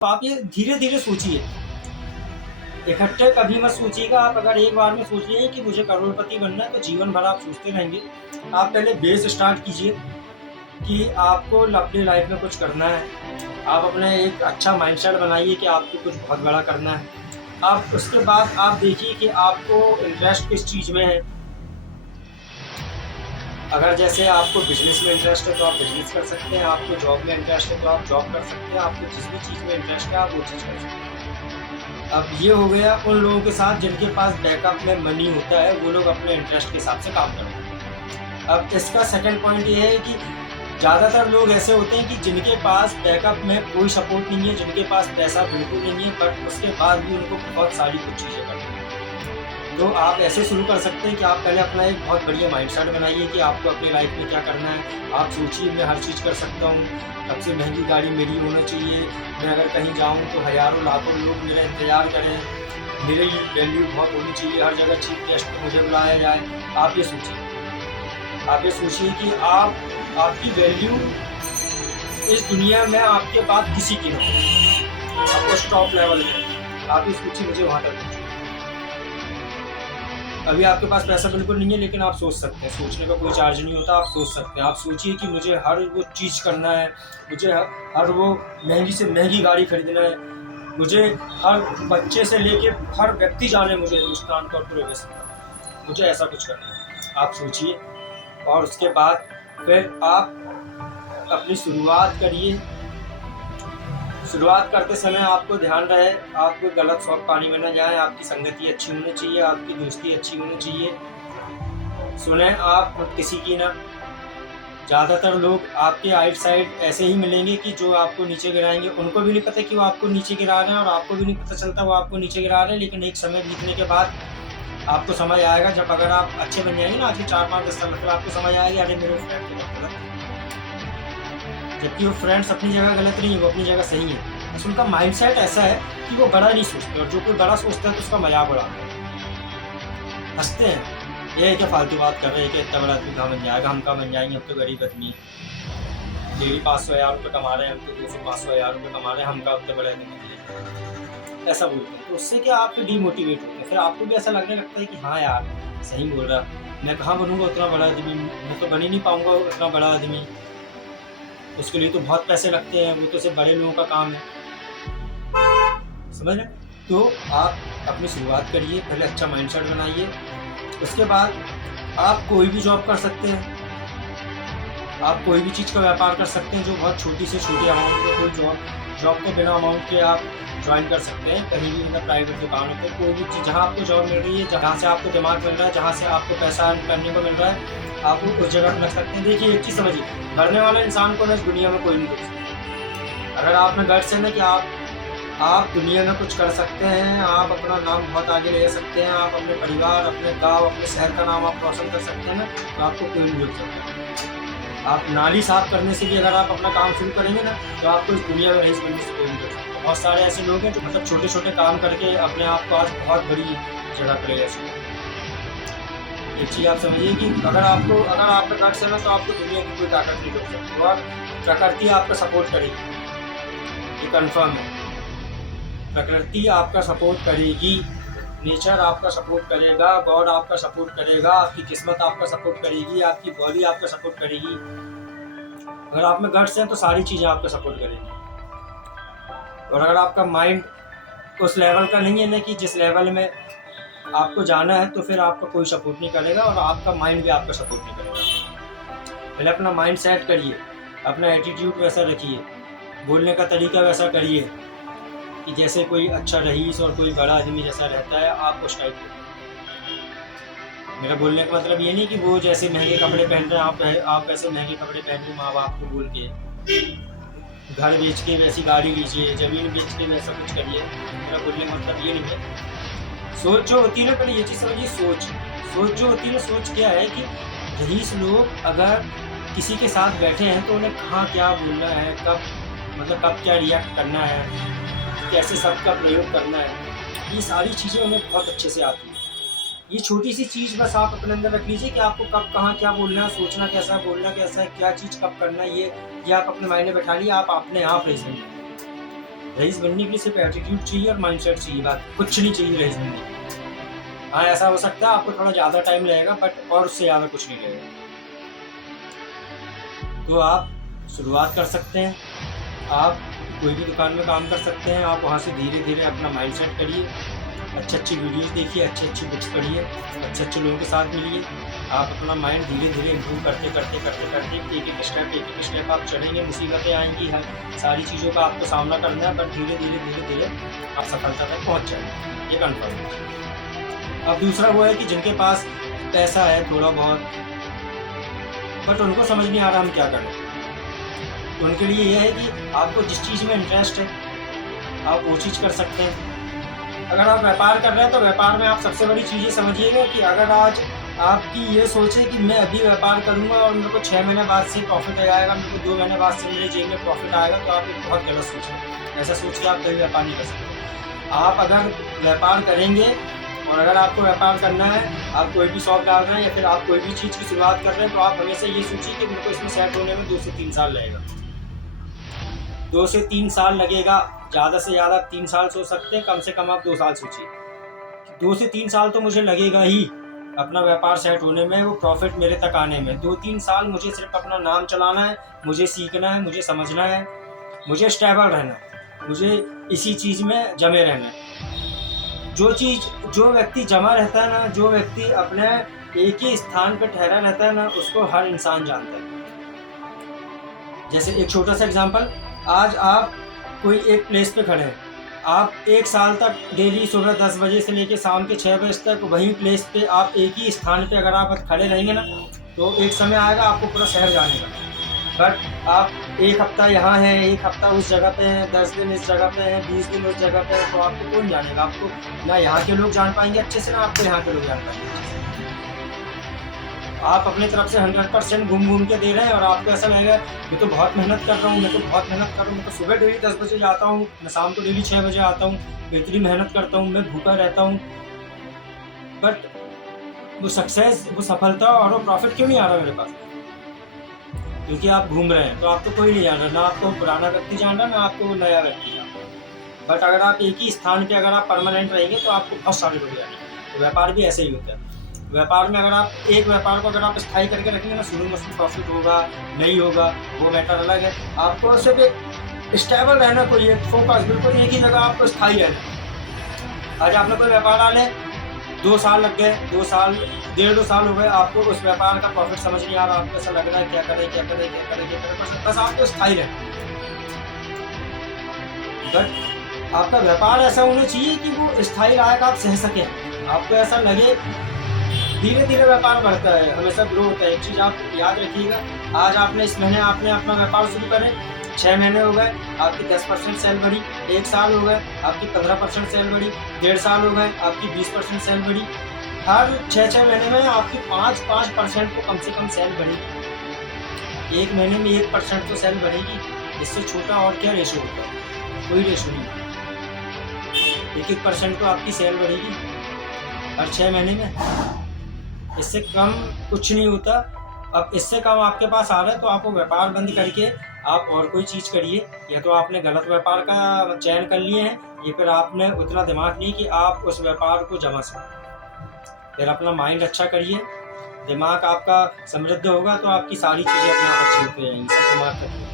तो आप ये धीरे-धीरे सोचिए, इकट्ठे कभी मत सोचिएगा। आप अगर एक बार में सोच लिए कि मुझे करोड़पति बनना है, तो जीवन भर आप सोचते रहेंगे। आप पहले बेस स्टार्ट कीजिए कि आपको अपनी लाइफ में कुछ करना है। आप अपने एक अच्छा माइंडसेट बनाइए कि आपको कुछ बहुत बड़ा करना है। आप उसके बाद आप देखिए कि आपको इंटरेस्ट किस चीज़ में है। अगर जैसे आपको बिज़नेस में इंटरेस्ट है तो आप बिज़नेस कर सकते हैं, आपको जॉब में इंटरेस्ट है तो आप जॉब कर सकते हैं, आपको जिस भी चीज़ में इंटरेस्ट है आप वो चीज़ कर सकते हैं। अब ये हो गया उन लोगों के साथ जिनके पास बैकअप में मनी होता है, वो लोग अपने इंटरेस्ट के हिसाब से काम करते हैं। अब इसका सेकंड पॉइंट ये है कि ज़्यादातर लोग ऐसे होते हैं कि जिनके पास बैकअप में कोई सपोर्ट नहीं है, जिनके पास पैसा बिल्कुल नहीं है, बट उसके बाद भी उनको बहुत सारी कुछ चीज़ें करनी है। तो आप ऐसे शुरू कर सकते हैं कि आप पहले अपना एक बहुत बढ़िया माइंडसेट बनाइए कि आपको अपनी लाइफ में क्या करना है। आप सोचिए मैं हर चीज़ कर सकता हूँ, सबसे महंगी गाड़ी मेरी होनी चाहिए, मैं अगर कहीं जाऊँ तो हज़ारों लाखों लोग मेरा इंतज़ार करें, मेरी वैल्यू बहुत होनी चाहिए, हर जगह चीफ गेस्ट पे मुझे बुलाया जाए। आप ये सोचिए, आप ये सोचिए कि आपकी वैल्यू इस दुनिया में आपके बाद किसी की ना हो, आपको टॉप लेवल में आप ये सोचिए मुझे वहाँ तक पहुँचना है। अभी आपके पास पैसा बिल्कुल नहीं है, लेकिन आप सोच सकते हैं, सोचने का कोई चार्ज नहीं होता, आप सोच सकते हैं। आप सोचिए कि मुझे हर वो चीज़ करना है, मुझे हर वो महंगी से महंगी गाड़ी खरीदना है, मुझे हर बच्चे से लेके हर व्यक्ति जाने मुझे हिंदुस्तान का पूरे विश्व का, मुझे ऐसा कुछ करना है। आप सोचिए और उसके बाद फिर आप अपनी शुरुआत करिए। शुरुआत करते समय आपको ध्यान रहे, आप कोई गलत शौक पानी में ना जाएँ, आपकी संगति अच्छी होनी चाहिए, आपकी दोस्ती अच्छी होनी चाहिए। सुने आप किसी की ना। ज़्यादातर लोग आपके आइट साइड ऐसे ही मिलेंगे कि जो आपको नीचे गिराएँगे, उनको भी नहीं पता कि वो आपको नीचे गिरा रहे हैं और आपको भी नहीं पता चलता वो आपको नीचे गिरा रहे हैं। लेकिन एक समय बीतने के बाद आपको समझ आएगा, जब अगर आप अच्छे बन जाएँगे ना, आज के 4-5-10 साल में, फिर आपको समझ आएगा अरे मेरे फ्रेंड तो बहुत गलत थे। जबकि वो फ्रेंड्स अपनी जगह गलत नहीं है, वो अपनी जगह सही है। बस उनका माइंडसेट ऐसा है कि वो बड़ा नहीं सोचते, और जो कोई बड़ा सोचता है तो उसका मज़ाक उड़ाते हैं, हँसते हैं। ये क्या फालतू बात कर रहे हैं कि इतना बड़ा आदमी कहाँ बन जाएगा, हम कहाँ बन जाएंगे, हम तो गरीब आदमी हैं। डेली 500,000 रुपये कमा रहे हैं, हम तो 200-500,000 रुपये कमा रहे हैं, हम कहाँ उतने बड़े आदमी हैं, ऐसा बोलते हैं। तो उससे क्या आप डीमोटिवेट होते हैं, फिर आपको भी ऐसा लगने लगता है कि हाँ यार सही बोल रहा, मैं कहाँ बनूँगा उतना बड़ा आदमी, मैं तो बन ही नहीं पाऊँगा उतना बड़ा आदमी, उसके लिए तो बहुत पैसे लगते हैं, वो तो सिर्फ बड़े लोगों का काम है, समझ रहे हैं? तो आप अपनी शुरुआत करिए, पहले अच्छा माइंडसेट बनाइए। उसके बाद आप कोई भी जॉब कर सकते हैं, आप कोई भी चीज़ का व्यापार कर सकते हैं जो बहुत छोटी से छोटी अमाउंट में, कोई जॉब तो बिना अमाउंट के आप ज्वाइन कर सकते हैं कहीं भी, मतलब प्राइवेट दुकानों पे, कोई भी चीज़ जहाँ आपको जॉब मिल रही है, जहाँ से आपको दिमाग मिल रहा है, जहाँ से आपको पैसा अर्न करने को मिल रहा है, आप उस जगह पर रख सकते हैं। देखिए एक चीज़ समझिए, डरने वाले इंसान को ना इस दुनिया में कोई नहीं रोक सकता। अगर आप में गट्स है ना कि आप दुनिया में कुछ कर सकते हैं, आप अपना नाम बहुत आगे ले जा सकते हैं, आप अपने परिवार, अपने गाँव, अपने शहर का नाम आप रोशन कर सकते हैं ना, तो आपको कोई नहीं रोक सकता। आप नाली साफ करने से भी अगर आप अपना काम शुरू करेंगे ना, तो आपको इस दुनिया में रईस बनने से कोई नहीं रोक सकता। बहुत सारे ऐसे लोग हैं जो मतलब छोटे-छोटे काम करके अपने आप को आज बहुत बड़ी जगह पर ले जा सकते हैं। एक चीज़ आप समझिए कि अगर आप में गट्स है ना, तो आपको दुनिया की कोई ताकत नहीं रोक सकती, और प्रकृति आपका सपोर्ट करेगी, ये कन्फर्म है। प्रकृति आपका सपोर्ट करेगी, नेचर आपका सपोर्ट करेगा, गॉड आपका सपोर्ट करेगा, आपकी किस्मत आपका सपोर्ट करेगी, आपकी बॉडी आपका सपोर्ट करेगी। अगर आप में गट्स हैं तो सारी चीज़ें आपका सपोर्ट करेगी। और अगर आपका माइंड उस लेवल का नहीं है ना कि जिस लेवल में आपको जाना है, तो फिर आपका कोई सपोर्ट नहीं करेगा और आपका माइंड भी आपका सपोर्ट नहीं करेगा। पहले अपना माइंड सेट करिए, अपना एटीट्यूड वैसा रखिए, बोलने का तरीका वैसा करिए कि जैसे कोई अच्छा रईस और कोई बड़ा आदमी जैसा रहता है, आप उस टाइप का। मेरा बोलने का मतलब ये नहीं कि वो जैसे महंगे कपड़े पहन रहे हैं आप वैसे महंगे कपड़े पहन के माँ बाप को बोल के, घर बेच के वैसी गाड़ी लीजिए, ज़मीन बेच के वैसा कुछ करिए। मेरा बोलने का मतलब ये नहीं है। सोच जो होती है ना, पहले ये चीज़ समझिए, सोच जो होती है ना, सोच क्या है कि रईस लोग अगर किसी के साथ बैठे हैं तो उन्हें कहाँ क्या बोलना है, कब क्या रिएक्ट करना है, कैसे शब्द का प्रयोग करना है, ये सारी चीज़ें उन्हें बहुत अच्छे से आती हैं। ये छोटी सी चीज़ बस आप अपने अंदर रख लीजिए कि आपको कब कहाँ क्या बोलना है, सोचना कैसा है, बोलना कैसा है, क्या चीज़ कब करना है, ये आप अपने मायने बैठा लिया, आप अपने आप रईस बन जाएंगे। रईस बनने के लिए सिर्फ एटीट्यूड चाहिए और माइंडसेट चाहिए, बात कुछ नहीं चाहिए रईस बनने के लिए। हाँ, ऐसा हो सकता है आपको थोड़ा ज़्यादा टाइम लगेगा, बट और उससे ज़्यादा कुछ नहीं लगेगा। तो आप शुरुआत कर सकते हैं, आप कोई भी दुकान में काम कर सकते हैं। आप वहाँ से धीरे धीरे अपना माइंडसेट करिए, अच्छी वीडियोज़ देखिए, अच्छी बुक्स पढ़िए, अच्छे लोगों के साथ मिलिए। आप अपना माइंड धीरे धीरे इम्प्रूव करते एक एक स्टेप आप चढ़ेंगे। मुसीबतें आएंगी, हर सारी चीज़ों का आपको सामना करना है, पर धीरे धीरे आप सफलता तक पहुँच जाएंगे, ये कन्फर्म है। अब दूसरा वो है कि जिनके पास पैसा है थोड़ा बहुत, बट उनको समझ नहीं आ रहा हम क्या करें, तो उनके लिए यह है कि आपको जिस चीज़ में इंटरेस्ट है आप वो चीज़ कर सकते हैं। अगर आप व्यापार कर रहे हैं तो व्यापार में आप सबसे बड़ी चीज़ ये समझिएगा कि अगर आज आपकी ये सोचे कि मैं अभी व्यापार करूंगा और मेरे को 6 महीने बाद से प्रॉफिट आएगा, मेरे को 2 महीने बाद से मेरे जेब में प्रॉफिट आएगा, तो आप एक बहुत गलत सोच है। ऐसा सोच के आप कभी व्यापार नहीं कर सकते। आप अगर व्यापार करेंगे और अगर आपको व्यापार करना है, आप कोई भी शॉप डाल रहे हैं या फिर आप कोई भी चीज़ की शुरुआत कर रहे हैं, तो आप हमेशा ये सोचिए कि मेरे को इसमें सेट होने में 2 से 3 साल लगेगा। 2 से 3 साल लगेगा, ज़्यादा से ज़्यादा 3 साल सोच सकते हैं, कम से कम आप 2 साल सोचिए। 2 से 3 साल तो मुझे लगेगा ही अपना व्यापार सेट होने में, वो प्रॉफिट मेरे तक आने में। 2-3 साल मुझे सिर्फ अपना नाम चलाना है, मुझे सीखना है, मुझे समझना है, मुझे स्टेबल रहना है, मुझे इसी चीज़ में जमे रहना है। जो व्यक्ति जमा रहता है ना, जो व्यक्ति अपने एक ही स्थान पर ठहरा रहता है ना, उसको हर इंसान जानता है। जैसे एक छोटा सा एग्जांपल, आज आप कोई एक प्लेस पे खड़े हैं, आप 1 साल तक डेली सुबह 10 बजे से लेकर शाम के 6 बजे तक वहीं प्लेस पे आप एक ही स्थान पे अगर आप खड़े रहेंगे ना, तो एक समय आएगा आपको पूरा शहर जानेगा। बट आप 1 हफ्ता यहाँ हैं, 1 हफ्ता उस जगह पे हैं, 10 दिन इस जगह पे हैं, 20 दिन उस जगह पे हैं, तो आपको कौन जानेगा? आपको ना यहाँ के लोग जान पाएंगे अच्छे से, ना आपको यहाँ के लोग जान पाएंगे। आप अपने तरफ से 100% घूम के दे रहे हैं और आपको ऐसा लगेगा मैं तो बहुत मेहनत कर रहा हूँ, मैं तो सुबह डेली 10 बजे जाता हूँ, मैं शाम को डेली 6 बजे आता हूँ, मैं इतनी मेहनत करता हूँ, मैं भूखा रहता हूँ, बट वो सक्सेस, वो सफलता और वो प्रॉफिट क्यों नहीं आ रहा मेरे पास? क्योंकि आप घूम रहे हैं, तो आपको कोई नहीं जान रहा, ना आपको पुराना व्यक्ति जान रहा, ना आपको नया व्यक्ति जान रहा। बट अगर आप एक ही स्थान पे अगर आप परमानेंट रहेंगे तो आपको बहुत सारे लोग जानेंगे। तो व्यापार भी ऐसे ही होता है। व्यापार में अगर आप एक व्यापार को अगर आप स्थायी करके रखेंगे ना, शुरू में उसमें प्रॉफिट होगा नहीं होगा वो मैटर अलग है। आपको सिर्फ एक स्टेबल रहना, कोई एक फोकस, बिल्कुल एक ही जगह आपको स्थायी रहना। आज आपने कोई व्यापार डाले, 2 साल लग गए, 2 साल 1.5-2 साल हो गए, आपको उस व्यापार का प्रॉफिट समझ नहीं आ रहा, आपको ऐसा लग रहा है क्या करें, बस आपको स्थायी रहना। बट आपका व्यापार ऐसा होना चाहिए कि वो स्थायी लायक आप सह सकें, आपको ऐसा लगे। धीरे धीरे व्यापार बढ़ता है, हमेशा ग्रो होता है। एक चीज़ आप याद रखिएगा, आज आपने इस महीने आपने अपना व्यापार शुरू करे, 6 महीने हो गए, आपकी 10% सेल बढ़ी, 1 साल हो गए, आपकी 15% सेल बढ़ी, 1.5 साल हो गए, आपकी 20% सेल बढ़ी। हर 6-6 महीने में आपकी 5% को कम से कम सेल बढ़ेगी। 1 महीने में 1% तो सेल बढ़ेगी, इससे छोटा और क्या रेशो होता है? कोई रेशो नहीं। 1% तो आपकी सेल बढ़ेगी हर 6 महीने में, इससे कम कुछ नहीं होता। अब इससे कम आपके पास आ रहा है तो आपको व्यापार बंद करके आप और कोई चीज़ करिए। या तो आपने गलत व्यापार का चयन कर लिए हैं, या फिर आपने उतना दिमाग नहीं कि आप उस व्यापार को जमा सकें। फिर अपना माइंड अच्छा करिए, दिमाग आपका समृद्ध होगा तो आपकी सारी चीज़ें अपने आप अच्छी होती जाएंगी। सब दिमाग रखिए,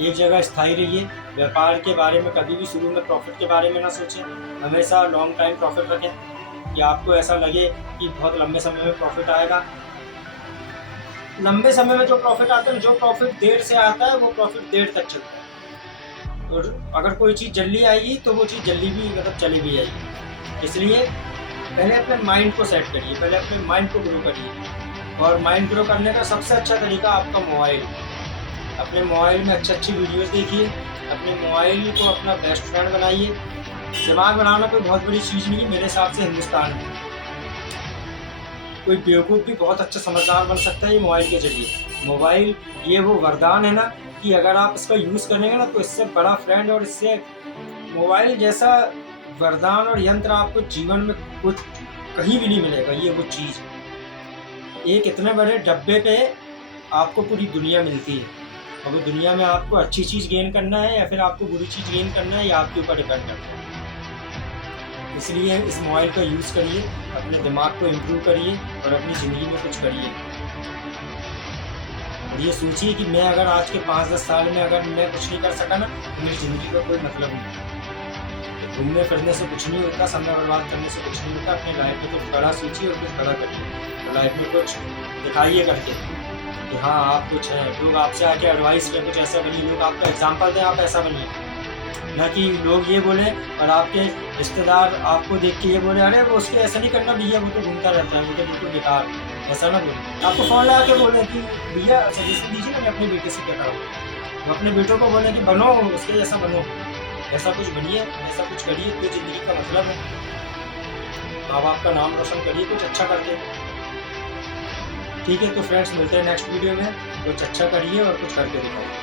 एक जगह स्थायी रहिए। व्यापार के बारे में कभी भी शुरू में प्रॉफिट के बारे में ना सोचें, हमेशा लॉन्ग टाइम प्रॉफिट रखें कि आपको ऐसा लगे कि बहुत लंबे समय में प्रॉफिट आएगा। लंबे समय में जो प्रॉफिट आता है, जो प्रॉफिट देर से आता है, वो प्रॉफिट देर तक चलता है। और अगर कोई चीज़ जल्दी आएगी तो वो चीज़ जल्दी भी चली भी आएगी। इसलिए पहले अपने माइंड को सेट करिए, पहले अपने माइंड को ग्रो करिए। और माइंड ग्रो करने का सबसे अच्छा तरीका आपका मोबाइल। अपने मोबाइल में अच्छी वीडियोस देखिए, अपने मोबाइल को अपना बेस्ट फ्रेंड बनाइए। दिमाग बनाना कोई बहुत बड़ी चीज़ नहीं है मेरे हिसाब से हिंदुस्तान में। कोई बेवकूफ़ भी बहुत अच्छा समझदार बन सकता है ये मोबाइल के जरिए। मोबाइल ये वो वरदान है ना कि अगर आप इसका यूज़ करेंगे ना, तो इससे बड़ा फ्रेंड और इससे मोबाइल जैसा वरदान और यंत्र आपको जीवन में कुछ कहीं भी नहीं मिलेगा। ये वो चीज़, एक इतने बड़े डब्बे पे आपको पूरी दुनिया मिलती है। अब दुनिया में आपको अच्छी चीज़ गेन करना है या फिर आपको बुरी चीज़ गेन करना है, ये आपके ऊपर डिपेंड करता है। इसलिए इस मोबाइल का यूज़ करिए, अपने दिमाग को इम्प्रूव करिए और अपनी ज़िंदगी में कुछ करिए। और ये सोचिए कि मैं अगर आज के 5-10 साल में अगर मैं कुछ नहीं कर सका ना, तो मेरी ज़िंदगी का कोई मतलब नहीं। घूमने फिरने से कुछ नहीं होता, समय बर्बाद करने से कुछ नहीं होता। अपनी लाइफ में कुछ बड़ा सोचिए और कुछ बड़ा करिए, और लाइफ में कुछ दिखाइए करके कि हाँ आप कुछ हैं। लोग आपसे आके एडवाइस करें कुछ ऐसा बनिए, लोग आपका एग्जाम्पल दें, आप ऐसा बनिए। ना कि लोग ये बोले और आपके रिश्तेदार आपको देख के ये बोले अरे वो उसके ऐसा नहीं करना भैया, वो तो घूमता रहता है, वो तो बिल्कुल बेकार। ऐसा ना बोले, आपको फ़ोन लगा के बोले कि भैया सजेशन दीजिए ना मैं अपने बेटे से क्या करूँ। वो अपने बेटों को बोले कि बनो उसके जैसा बनो, ऐसा कुछ बनिए, ऐसा कुछ करिए, तो ज़िंदगी का मतलब है। माँ बाप का नाम रोशन करिए कुछ अच्छा करके। ठीक है, तो फ्रेंड्स मिलते हैं नेक्स्ट वीडियो में। कुछ अच्छा करिए और कुछ करके दिखाइए।